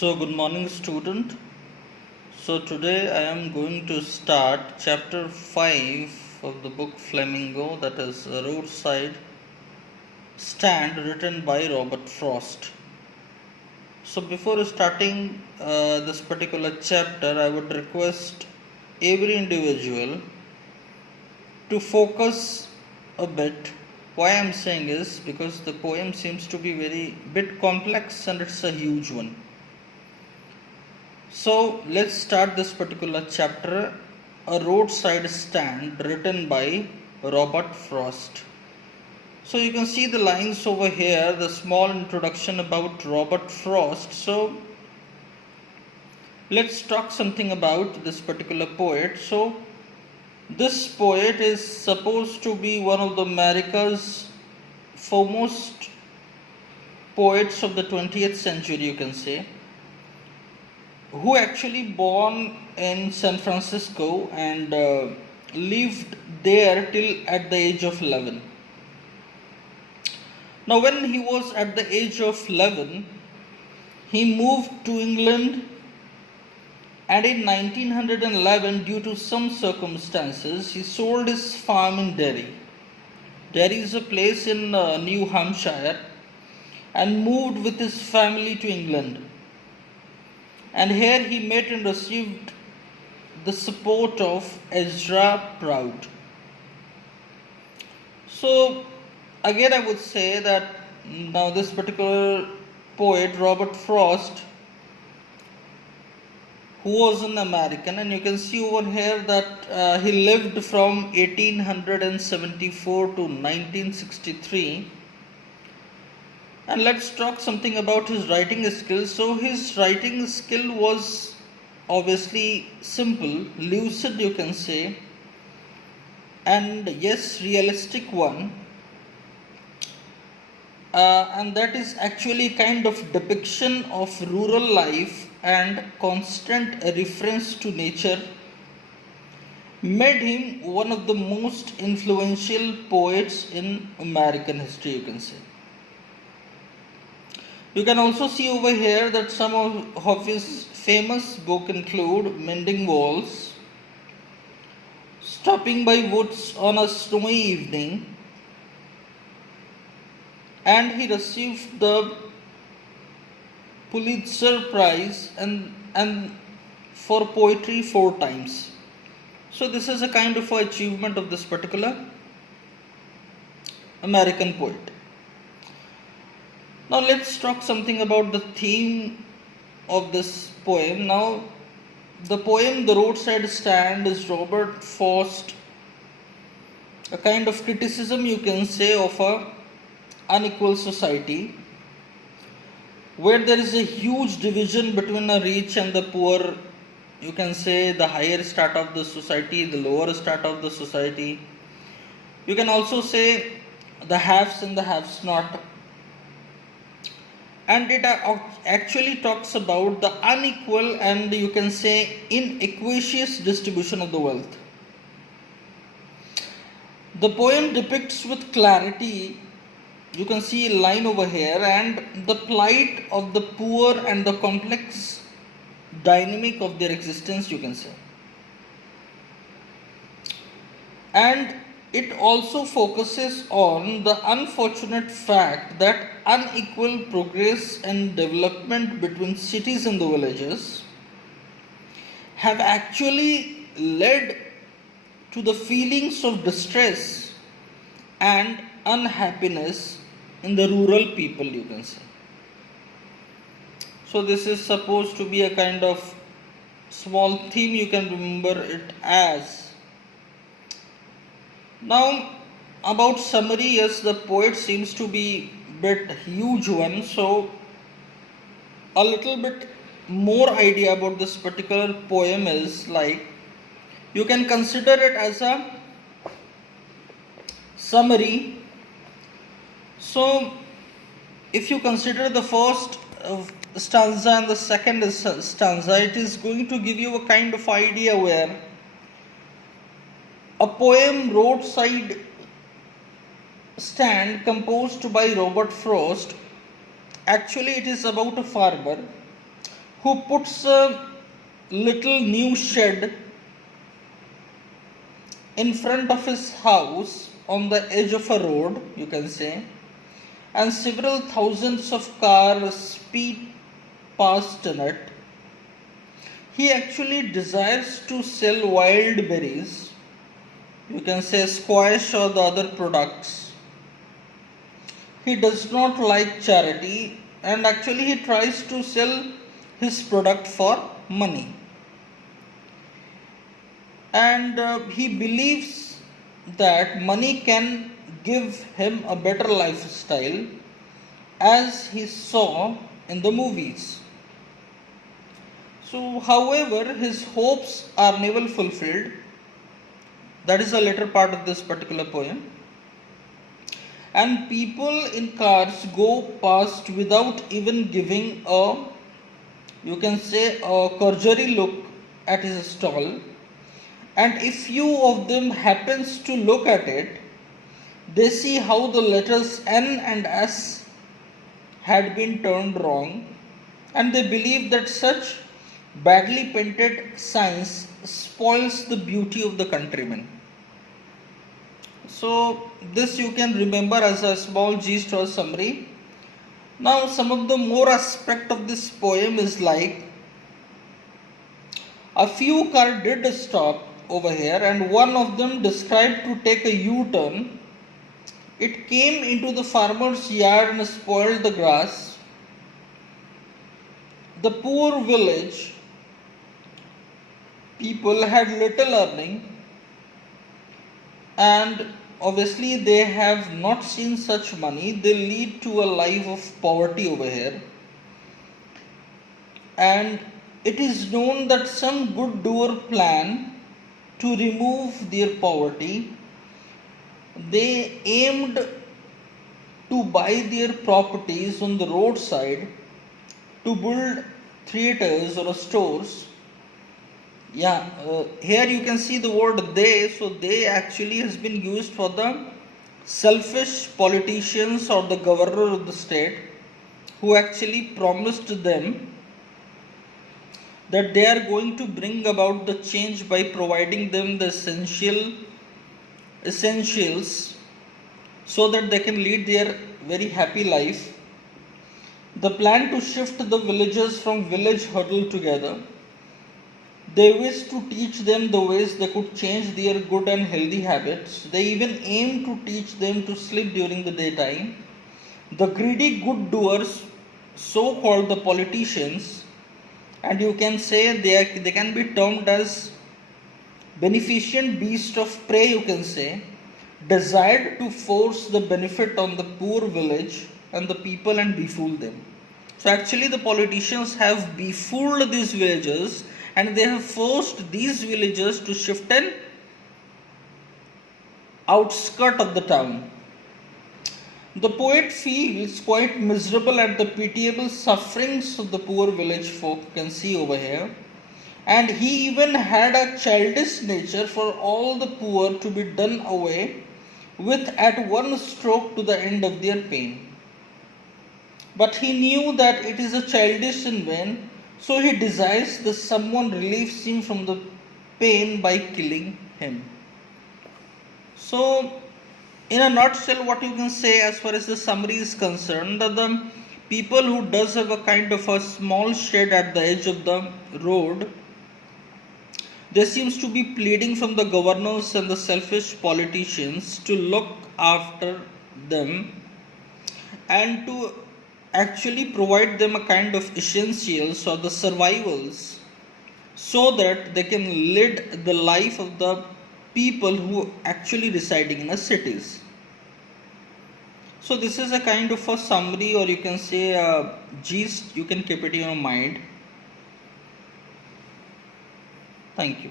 Good morning, student. Today I am going to start chapter 5 of the book Flamingo, that is a Roadside Stand, written by Robert Frost. Before starting this particular chapter, I would request every individual to focus a bit. Why I am saying is because the poem seems to be very bit complex and it's a huge one. So let's start this particular chapter, A Roadside Stand, written by Robert Frost. So you can see the lines over here, the small introduction about Robert Frost. So let's talk something about this particular poet. So this poet is supposed to be one of the America's foremost poets of the 20th century, you can say, who actually born in San Francisco and lived there till at the age of 11. Now when he was at the age of 11, he moved to England, and in 1911, due to some circumstances, he sold his farm in Derry. Derry is a place in New Hampshire, and moved with his family to England. And here he met and received the support of Ezra Prout. So again I would say that now this particular poet, Robert Frost, who was an American, and you can see over here that he lived from 1874 to 1963. And let's talk something about his writing skills. So his writing skill was obviously simple, lucid, you can say, and yes, realistic one. And that is actually kind of depiction of rural life and constant reference to nature made him one of the most influential poets in American history, you can say. You can also see over here that some of his famous books include Mending Walls, Stopping by Woods on a Snowy Evening, and he received the Pulitzer Prize and for poetry 4 times. So this is a kind of achievement of this particular American poet. Now let's talk something about the theme of this poem. Now the poem The Roadside Stand is Robert Frost, a kind of criticism, you can say, of a unequal society where there is a huge division between the rich and the poor, you can say the higher strata of the society, the lower strata of the society. You can also say the haves and the haves not. And it actually talks about the unequal and, you can say, inequitous distribution of the wealth. The poem depicts with clarity, you can see a line over here, and the plight of the poor and the complex dynamic of their existence, you can say. And it also focuses on the unfortunate fact that unequal progress and development between cities and the villages have actually led to the feelings of distress and unhappiness in the rural people, you can say. So this is supposed to be a kind of small theme, you can remember it as. Now about summary, yes, the poet seems to be bit huge one, so a little bit more idea about this particular poem is like, you can consider it as a summary. So if you consider the first stanza and the second stanza, it is going to give you a kind of idea where a poem, Roadside Stand, composed by Robert Frost, actually it is about a farmer who puts a little new shed in front of his house on the edge of a road, you can say, and several thousands of cars speed past in it. He actually desires to sell wild berries, you can say squash or the other products. He does not like charity, and actually he tries to sell his product for money. And he believes that money can give him a better lifestyle as he saw in the movies. So, however, his hopes are never fulfilled. That is the later part of this particular poem. And people in cars go past without even giving a, you can say, a cursory look at his stall. And if few of them happens to look at it, they see how the letters N and S had been turned wrong, and they believe that such badly painted signs spoils the beauty of the countryman. So this you can remember as a small gist or summary. Now some of the more aspect of this poem is like a few cars did stop over here, and one of them described to take a U-turn. It came into the farmer's yard and spoiled the grass. The poor village people had little earning, and obviously they have not seen such money. They lead to a life of poverty over here. And it is known that some good doer plan to remove their poverty. They aimed to buy their properties on the roadside to build theaters or stores. Here you can see the word they. So they actually has been used for the selfish politicians or the governor of the state who actually promised them that they are going to bring about the change by providing them the essentials so that they can lead their very happy life. The plan to shift the villagers from village huddle together. They wish to teach them the ways they could change their good and healthy habits. They even aim to teach them to sleep during the daytime. The greedy good doers, so called the politicians, and you can say they can be termed as beneficent beast of prey, you can say, desired to force the benefit on the poor village and the people and befool them. So actually the politicians have befooled these villagers, and they have forced these villagers to shift an outskirt of the town. The poet feels quite miserable at the pitiable sufferings of the poor village folk, you can see over here. And he even had a childish nature for all the poor to be done away with at one stroke to the end of their pain. But he knew that it is a childish in vain, so he desires that someone relieves him from the pain by killing him. So, in a nutshell, what you can say as far as the summary is concerned, that the people who does have a kind of a small shed at the edge of the road, there seems to be pleading from the governors and the selfish politicians to look after them and to actually provide them a kind of essentials or the survivals so that they can lead the life of the people who actually residing in the cities. So this is a kind of a summary, or you can say a gist, you can keep it in your mind. Thank you.